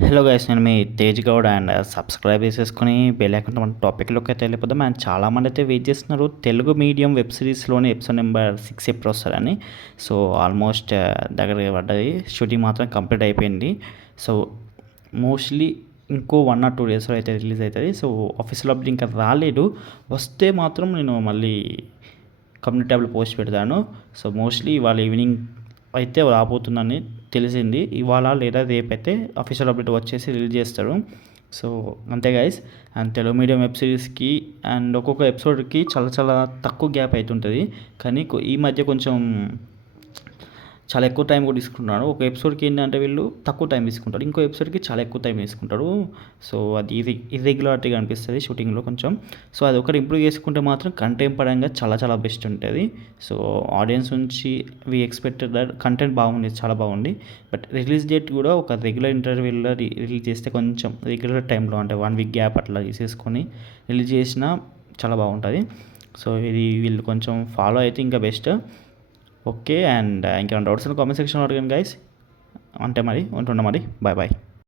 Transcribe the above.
Hello guys, నేను మీ Tej Goud and subscribe చేసేసుకొని బెల్ ఐకాన్ మన టాపిక్లోకి అయితే వెళ్ళిపోదాం. అండ్ చాలామంది అయితే వెయిట్ చేస్తున్నారు తెలుగు మీడియం వెబ్ సిరీస్లోని ఎపిసోడ్ నెంబర్ 6 ఎప్పుడు వస్తారని. సో ఆల్మోస్ట్ దగ్గర పడ్డది, షూటింగ్ మాత్రం కంప్లీట్ అయిపోయింది. సో మోస్ట్లీ ఇంకో 1 or 2 డేస్లో అయితే రిలీజ్ అవుతుంది. సో ఆఫీషియల్ అప్డేట్ ఇంకా రాలేదు, వస్తే మాత్రం నేను మళ్ళీ కమ్యూనిటీ ట్యాబ్లో పోస్ట్ పెడతాను. సో మోస్ట్లీ ఇవాళ ఈవినింగ్ అయితే రాబోతుందని తెలిసింది. ఇవాళ లేదా రేపైతే అఫీషియల్ అప్డేట్ వచ్చేసి రిలీజ్ చేస్తారు. సో అంతే guys. And Telugu medium web సిరీస్కి అండ్ ఒక్కొక్క ఎపిసోడ్కి చాలా చాలా తక్కువ గ్యాప్ అవుతుంటుంది. కానీ ఈ మధ్య కొంచెం చాలా ఎక్కువ టైం కూడా తీసుకుంటున్నాడు. ఒక ఎపిసోడ్కి ఏంటంటే వీళ్ళు తక్కువ టైం తీసుకుంటారు, ఇంకో ఎపిసోడ్కి చాలా ఎక్కువ టైం తీసుకుంటారు. సో అది ఇర్రెగ్యులారిటీగా అనిపిస్తుంది షూటింగ్లో కొంచెం. సో అది ఒకటి ఇంప్రూవ్ చేసుకుంటే మాత్రం కంటెంట్ పరంగా చాలా చాలా బెస్ట్ ఉంటుంది. సో ఆడియన్స్ నుంచి వి ఎక్స్పెక్టెడ్ దట్ కంటెంట్ బాగుంది, చాలా బాగుంది. బట్ రిలీజ్ డేట్ కూడా ఒక రెగ్యులర్ ఇంటర్వ్యూలో రిలీజ్ చేస్తే కొంచెం రెగ్యులర్ టైంలో అంటే 1 week గ్యాప్ అట్లా తీసేసుకొని రిలీజ్ చేసినా చాలా బాగుంటుంది. సో ఇది వీళ్ళు కొంచెం ఫాలో అయితే ఇంకా బెస్ట్. ఓకే. అండ్ ఇంకేమైనా డౌట్స్ కామెంట్ సెక్షన్లో అడగండి గైస్. అంటే మరి ఉంటున్నా, మరి బాయ్ బాయ్.